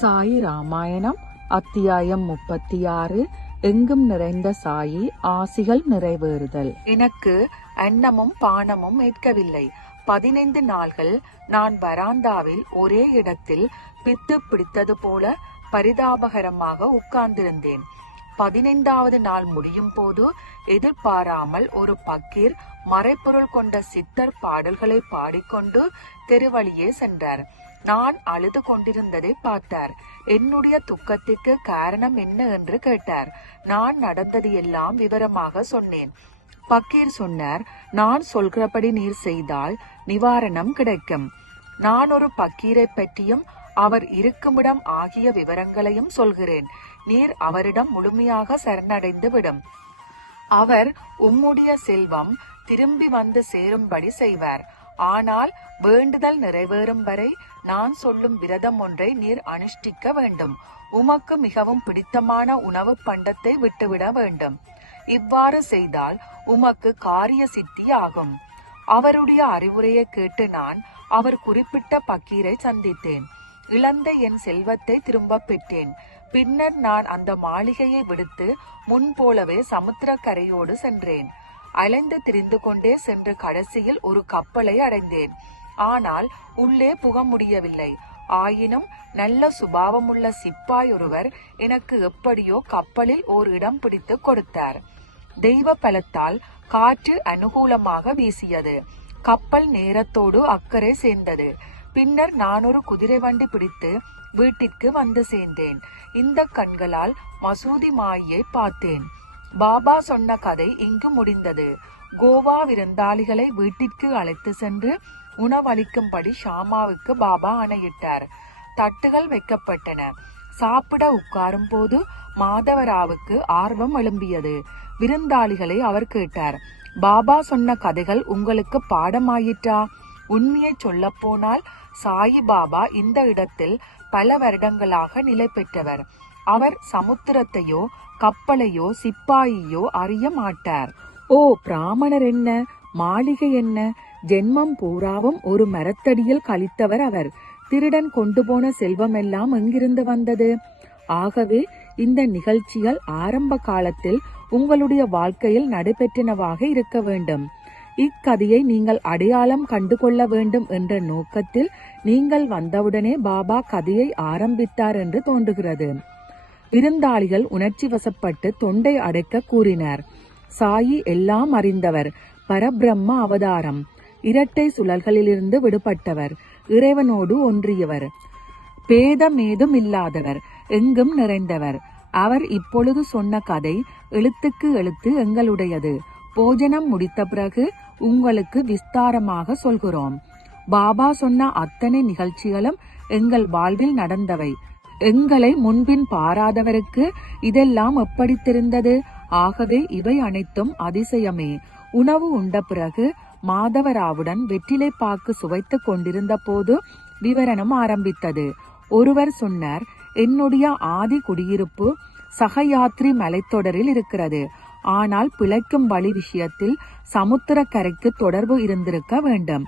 சாயி ராமாயணம் அத்தியாயம் 36. எங்கும் நிறைந்த சாயி ஆசிகள் நிறைவேறுதல். எனக்கு அன்னமும் பானமும் ஏற்கவில்லை. 15 நாள்கள் நான் வராந்தாவில் ஒரே இடத்தில் பித்து பிடித்தது போல பரிதாபகரமாக உட்கார்ந்திருந்தேன். 15வது நாள் முடியும் போது எதிர்பாராமல் ஒரு பக்கீர் மறைப்பொருள் கொண்ட சித்தர் பாடல்களை பாடிக்கொண்டு தெருவழியே சென்றார். நான் அழுது கொண்டிருந்ததை பார்த்தார். என்னுடைய துக்கத்திற்கு காரணம் என்ன என்று கேட்டார். நான் நடந்தது எல்லாம் விவரமாக சொன்னேன். பக்கீர் சொன்னார், நான் சொல்கிறபடி நீர் செய்தால் நிவாரணம் கிடைக்கும். நான் ஒரு பக்கீரை பற்றியும் அவர் இருக்குமிடம் ஆகிய விவரங்களையும் சொல்கிறேன். நீர் அவரிடம் முழுமையாக சரணடைந்து விடும். அவர் உம்முடைய செல்வம் திரும்பி வந்து சேரும்படி செய்வார். ஆனால் வேண்டுதல் நிறைவேறும் வரை நான் சொல்லும் விரதம் ஒன்றை நீர் அனுஷ்டிக்க வேண்டும். உமக்கு மிகவும் பிடித்தமான உணவு பண்டத்தை விட்டுவிட வேண்டும். இவ்வாறு செய்தால் உமக்கு காரிய சித்தி ஆகும். அவருடைய அறிவுரையை கேட்டு நான் அவர் குறிப்பிட்ட பக்கீரை சந்தித்தேன். இழந்த என் செல்வத்தை திரும்ப பெற்றேன். பின்னர் நான் அந்த மாளிகையை விடுத்து முன்போலவே சமுத்திரக்கரையோடு சென்றேன். அலைந்து திரிந்து கொண்டே சென்று கடைசியில் ஒரு கப்பலை அடைந்தேன். ஆனால் உள்ளே புக முடியவில்லை. ஆயினும் நல்ல சுபாவமுள்ள சிப்பாய் ஒருவர் எனக்கு எப்படியோ கப்பலில் ஓர் இடம் பிடித்து கொடுத்தார். தெய்வ பலத்தால் காற்று அனுகூலமாக வீசியது. கப்பல் நேரத்தோடு அக்கறை சேர்ந்தது. பின்னர் நான் ஒரு குதிரை வண்டி பிடித்து வீட்டிற்கு வந்து சேர்ந்தேன். இந்த கண்களால் மசூதி மாயை பார்த்தேன். பாபா சொன்ன கதை இங்கு முடிந்தது. கோவா விருந்தாளிகளை வீட்டிற்கு அழைத்து சென்று உணவளிக்கும்படி ஷாமாவுக்கு பாபா ஆணையிட்டார். தட்டுகள் வைக்கப்பட்டன. சாப்பிட உட்காரும் போது மாதவராவுக்கு ஆர்வம் எழும்பியது. விருந்தாளிகளை அவர் கேட்டார், பாபா சொன்ன கதைகள் உங்களுக்கு பாடமாயிற்றா? உண்மையை சொல்ல போனால் சாயி பாபா இந்த இடத்தில் பல வருடங்களாக நிலை பெற்றவர். அவர் சமுத்திரத்தையோ கப்பலையோ சிப்பாயையோ அறிய மாட்டார். ஓ, பிராமணர் என்ன, மாளிகை என்ன, ஜென்மம் பூராவும் ஒரு மரத்தடியில் கழித்தவர் அவர். திருடன் கொண்டு போன செல்வம் எல்லாம் எங்கிருந்து வந்தது? ஆகவே இந்த நிகழ்ச்சிகள் ஆரம்ப காலத்தில் உங்களுடைய வாழ்க்கையில் நடைபெற்றனவாக இருக்க வேண்டும். இக்கதையை நீங்கள் அடையாளம் கண்டு கொள்ள வேண்டும் என்ற நோக்கத்தில் நீங்கள் வந்தவுடனே பாபா கதையை ஆரம்பித்தார் என்று தோன்றுகிறது. விருந்தாளிகள் உணர்ச்சி வசப்பட்டு தொண்டை அடைக்க கூறினார். சாயி எல்லாம் அறிந்தவர், பரபிரம்ம அவதாரம், இரட்டை சுழல்களிலிருந்து விடுபட்டவர், இறைவனோடு ஒன்றியவர், பேதமேதும் இல்லாதவர், எங்கும் நிறைந்தவர். அவர் இப்பொழுது சொன்ன கதை எழுத்துக்கு எழுத்து எங்களுடையது. போஜனம் முடித்த பிறகு உங்களுக்கு விஸ்தாரமாக சொல்கிறோம். பாபா சொன்ன அத்தனை நிகழ்ச்சிகளும் எங்கள் வாழ்வில் நடந்தவை. எங்களை முன்பின் பாராதவருக்கு இதெல்லாம் எப்படி தெரிந்தது? ஆகவே இவை அனைத்தும் அதிசயமே. உணவு உண்ட பிறகு மாதவராவுடன் வெற்றிலை பாக்கு சுவைத்துக் கொண்டிருந்த போது விவரணம் ஆரம்பித்தது. ஒருவர் சொன்னார், என்னுடைய ஆதி குடியிருப்பு சகயாத்ரி மலைத்தொடரில் இருக்கிறது. ஆனால் பிழைக்கும் வழி விஷயத்தில் சமுத்திரக்கரைக்கு தொடர்பு இருந்திருக்க வேண்டும்.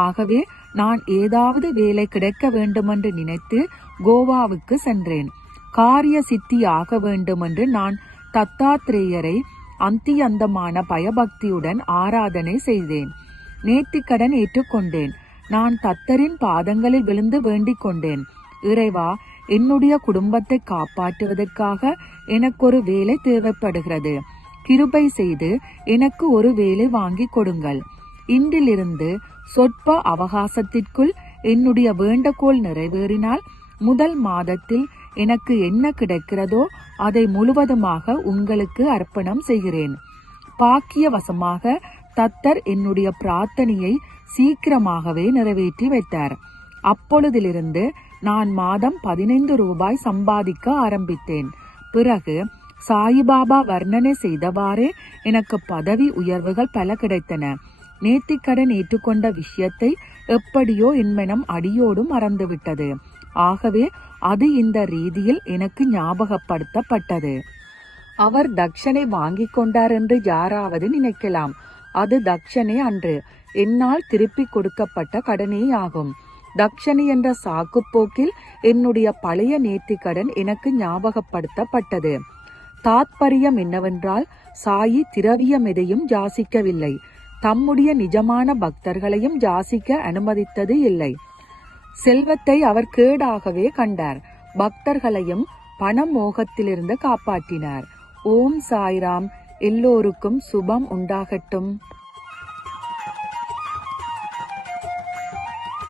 ஆகவே நான் ஏதாவது வேலை கிடைக்க வேண்டுமென்று நினைத்து கோவாவுக்கு சென்றேன். காரிய சித்தி ஆக வேண்டுமென்று நான் தத்தாத்ரேயரை அந்தியந்தமான பயபக்தியுடன் ஆராதனை செய்தேன். நேர்த்திக்கடன் ஏற்றுக்கொண்டேன். நான் தத்தரின் பாதங்களில் விழுந்து வேண்டிக் கொண்டேன், இறைவா, என்னுடைய குடும்பத்தை காப்பாற்றுவதற்காக எனக்கு ஒரு வேலை தேவைப்படுகிறது. கிருபை செய்து எனக்கு ஒரு வேலை வாங்கி கொடுங்கள். இன்றிலிருந்து சொற்ப அவகாசத்திற்குள் என்னுடைய வேண்டகோள் நிறைவேறினால் முதல் மாதத்தில் எனக்கு என்ன கிடைக்கிறதோ அதை முழுவதுமாக உங்களுக்கு அர்ப்பணம் செய்கிறேன். பாக்கியவசமாக தத்தர் என்னுடைய பிரார்த்தனையை சீக்கிரமாகவே நிறைவேற்றி வைத்தார். அப்பொழுதிலிருந்து நான் மாதம் 15 ரூபாய் சம்பாதிக்க ஆரம்பித்தேன். பிறகு சாயிபாபா வர்ணனை செய்தவாறே எனக்கு பதவி உயர்வுகள் பல கிடைத்தன. நேர்த்திக்கடன் ஏற்றுக்கொண்ட விஷயத்தை எப்படியோ என் மனம் அடியோடு மறந்துவிட்டது. ஆகவே அது இந்த ரீதியில் எனக்கு ஞாபகப்படுத்தப்பட்டது. அவர் தட்சணை வாங்கிக் கொண்டார் என்று யாராவது நினைக்கலாம். அது தட்சணை அன்று, என்னால் திருப்பி கொடுக்கப்பட்ட கடனே ஆகும். தக்ஷணி என்ற சாக்குப்போக்கில் என்னுடைய பழைய நேர்த்திக்கடன் எனக்கு ஞாபகப்படுத்தப்பட்டது. தாத்பரியம் என்னவென்றால், சாயி திரவியம் எதையும் யாசிக்கவில்லை, தம்முடைய நிஜமான பக்தர்களையும் யாசிக்க அனுமதித்தது இல்லை. செல்வத்தை அவர் கேடாகவே கண்டார், பக்தர்களையும் பண மோகத்திலிருந்து காப்பாற்றினார். ஓம் சாய்ராம். எல்லோருக்கும் சுபம் உண்டாகட்டும்.